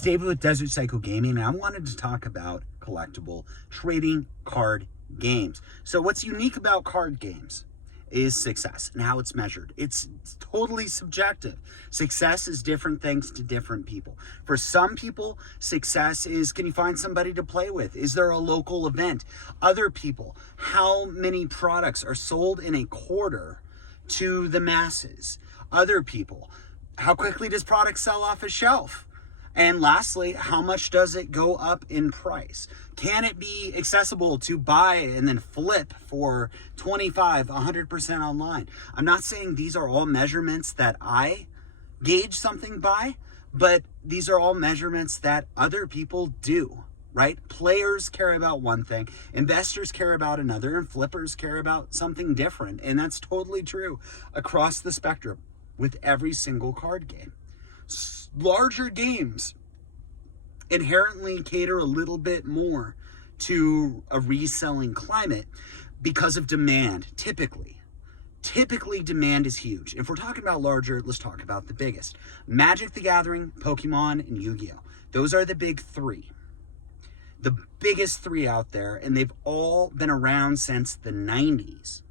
David with Desert Cycle Gaming, and I wanted to talk about collectible trading card games. So what's unique about card games is success and how it's measured. It's totally subjective. Success is different things to different people. For some people, success is, can you find somebody to play with? Is there a local event? Other people, how many products are sold in a quarter to the masses? Other people, how quickly does product sell off a shelf? And lastly, how much does it go up in price? Can it be accessible to buy and then flip for 25, 100% online? I'm not saying these are all measurements that I gauge something by, but these are all measurements that other people do, right? Players care about one thing, investors care about another, and flippers care about something different. And that's totally true across the spectrum with every single card game. Larger games inherently cater a little bit more to a reselling climate because of demand. Typically demand is huge. If we're talking about larger, let's talk about the biggest. Magic the Gathering, Pokemon, and Yu-Gi-Oh! Those are the big three. The biggest three out there, and they've all been around since the 90s.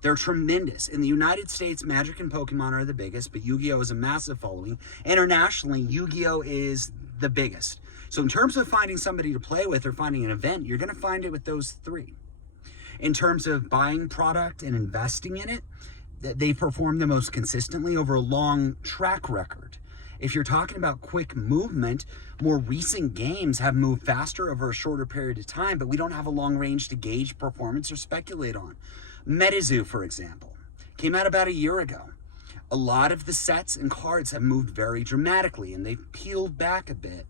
They're tremendous. In the United States, Magic and Pokemon are the biggest, but Yu-Gi-Oh! Is a massive following. Internationally, Yu-Gi-Oh! Is the biggest. So in terms of finding somebody to play with or finding an event, you're going to find it with those three. In terms of buying product and investing in it, they perform the most consistently over a long track record. If you're talking about quick movement, more recent games have moved faster over a shorter period of time, but we don't have a long range to gauge performance or speculate on. Metazoo, for example, came out about a year ago. A lot of the sets and cards have moved very dramatically, and they've peeled back a bit,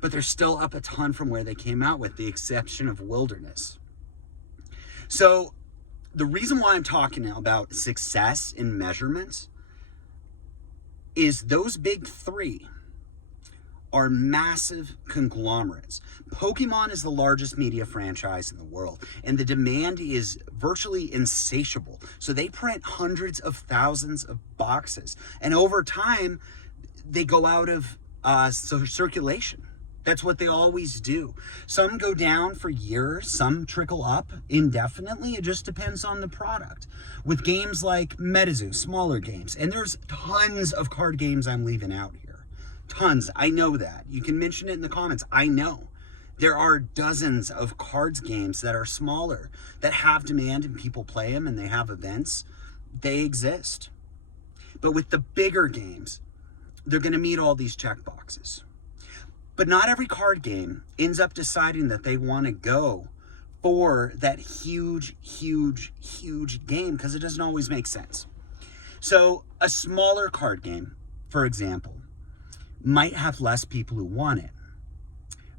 but they're still up a ton from where they came out, with the exception of Wilderness. So the reason why I'm talking now about success in measurements is those big three are massive conglomerates. Pokemon is the largest media franchise in the world, and the demand is virtually insatiable. So they print hundreds of thousands of boxes, and over time, they go out of circulation. That's what they always do. Some go down for years, some trickle up indefinitely. It just depends on the product. With games like Metazoo, smaller games, and there's tons of card games I'm leaving out here. Tons, I know that. You can mention it in the comments, I know. There are dozens of cards games that are smaller, that have demand and people play them and they have events. They exist. But with the bigger games, they're gonna meet all these check boxes. But not every card game ends up deciding that they wanna go for that huge game, because it doesn't always make sense. So a smaller card game, for example, might have less people who want it,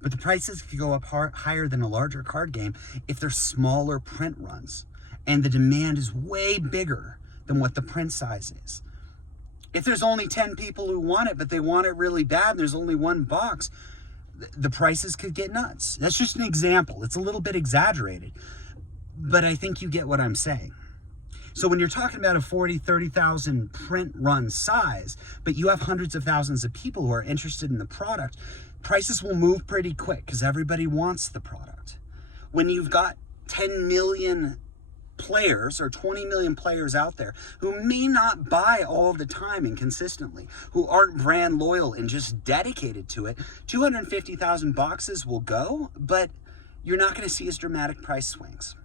but the prices could go up higher than a larger card game if they're smaller print runs and the demand is way bigger than what the print size is. If there's only 10 people who want it, but they want it really bad and there's only one box, the prices could get nuts. That's just an example. It's a little bit exaggerated, but I think you get what I'm saying. So when you're talking about a 40, 30,000 print run size, but you have hundreds of thousands of people who are interested in the product, prices will move pretty quick because everybody wants the product. When you've got 10 million players or 20 million players out there who may not buy all the time and consistently, who aren't brand loyal and just dedicated to it, 250,000 boxes will go, but you're not going to see as dramatic price swings.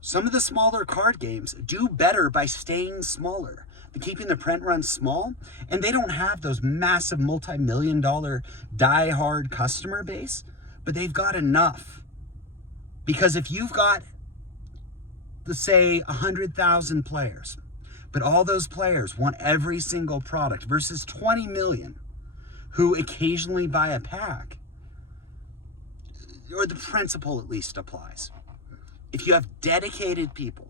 Some of the smaller card games do better by staying smaller, by keeping the print runs small, and they don't have those massive multi-million-dollar die-hard customer base, but they've got enough. Because if you've got, let's say, 100,000 players, but all those players want every single product versus 20 million who occasionally buy a pack, or the principle at least applies. If you have dedicated people,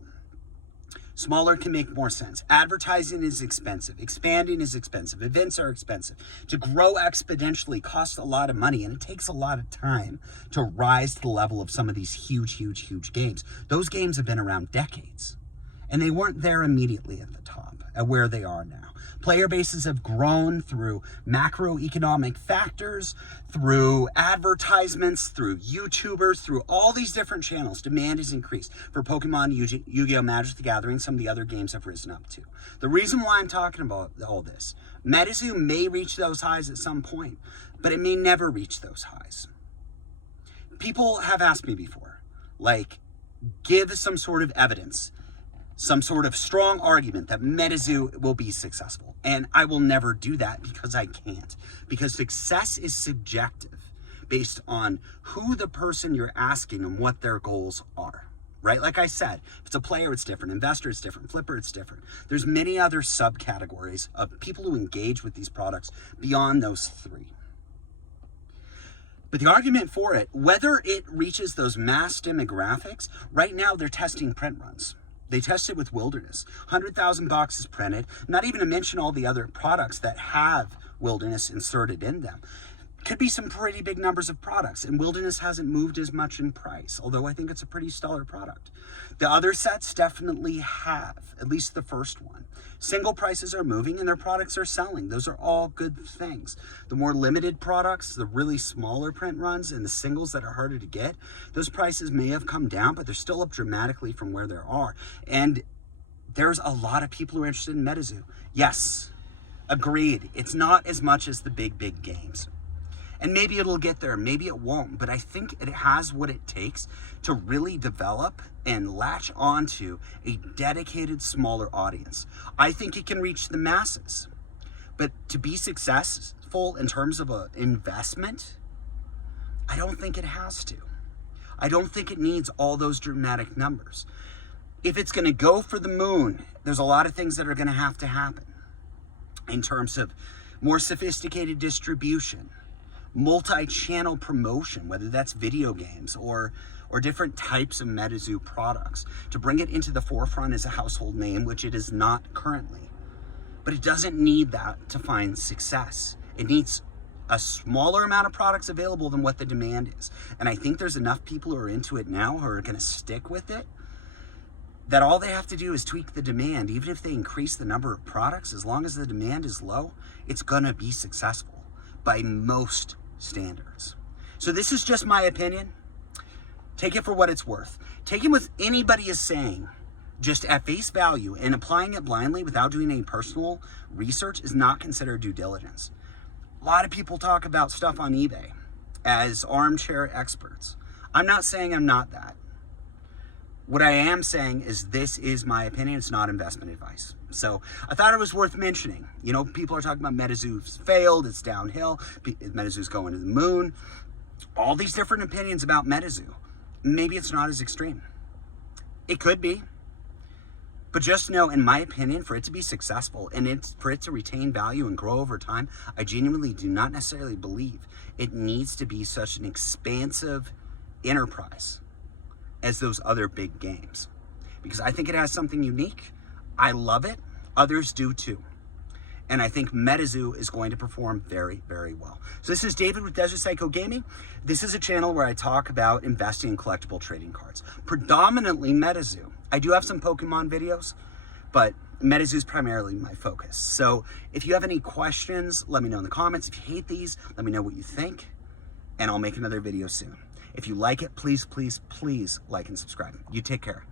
smaller can make more sense. Advertising is expensive. Expanding is expensive. Events are expensive. To grow exponentially costs a lot of money, and it takes a lot of time to rise to the level of some of these huge games. Those games have been around decades, and they weren't there immediately at the top. at where they are now. Player bases have grown through macroeconomic factors, through advertisements, through YouTubers, through all these different channels. Demand has increased for Pokemon, Yu-Gi-Oh! Magic the Gathering. Some of the other games have risen up too. The reason why I'm talking about all this, Metazoo may reach those highs at some point, but it may never reach those highs. People have asked me before, like, give some sort of evidence, some sort of strong argument that Metazoo will be successful. And I will never do that because I can't. Because success is subjective based on who the person you're asking and what their goals are. Right? Like I said, if it's a player, it's different. Investor, it's different. Flipper, it's different. There's many other subcategories of people who engage with these products beyond those three. But the argument for it, whether it reaches those mass demographics, right now they're testing print runs. They tested with Wilderness. 100,000 boxes printed, not even to mention all the other products that have Wilderness inserted in them. Could be some pretty big numbers of products, and Wilderness hasn't moved as much in price, although I think it's a pretty stellar product. The other sets definitely have, at least the first one. Single prices are moving and their products are selling. Those are all good things. The more limited products, the really smaller print runs and the singles that are harder to get, those prices may have come down, but they're still up dramatically from where they are. And there's a lot of people who are interested in Metazoo. Yes, agreed. It's not as much as the big games. And maybe it'll get there, maybe it won't, but I think it has what it takes to really develop and latch onto a dedicated smaller audience. I think it can reach the masses, but to be successful in terms of an investment, I don't think it has to. I don't think it needs all those dramatic numbers. If it's gonna go for the moon, there's a lot of things that are gonna have to happen in terms of more sophisticated distribution, multi-channel promotion, whether that's video games or different types of Metazoo products, to bring it into the forefront as a household name, which it is not currently. But it doesn't need that to find success. It needs a smaller amount of products available than what the demand is. And I think there's enough people who are into it now who are gonna stick with it, that all they have to do is tweak the demand. Even if they increase the number of products, as long as the demand is low, it's gonna be successful by most standards. So this is just my opinion. Take it for what it's worth. Take it what anybody is saying just at face value, and applying it blindly without doing any personal research is not considered due diligence. A lot of people talk about stuff on eBay as armchair experts. I'm not saying I'm not that. What I am saying is this is my opinion. It's not investment advice. So I thought it was worth mentioning. You know, people are talking about Metazoo's failed, it's downhill, Metazoo's going to the moon. All these different opinions about Metazoo. Maybe it's not as extreme. It could be. But just know, in my opinion, for it to be successful and for it to retain value and grow over time, I genuinely do not necessarily believe it needs to be such an expansive enterprise as those other big games. Because I think it has something unique. I love it. Others do too. And I think Metazoo is going to perform very, very well. So this is David with Desert Psycho Gaming. This is a channel where I talk about investing in collectible trading cards. Predominantly Metazoo. I do have some Pokemon videos, but Metazoo is primarily my focus. So if you have any questions, let me know in the comments. If you hate these, let me know what you think, and I'll make another video soon. If you like it, please, please, please like and subscribe. You take care.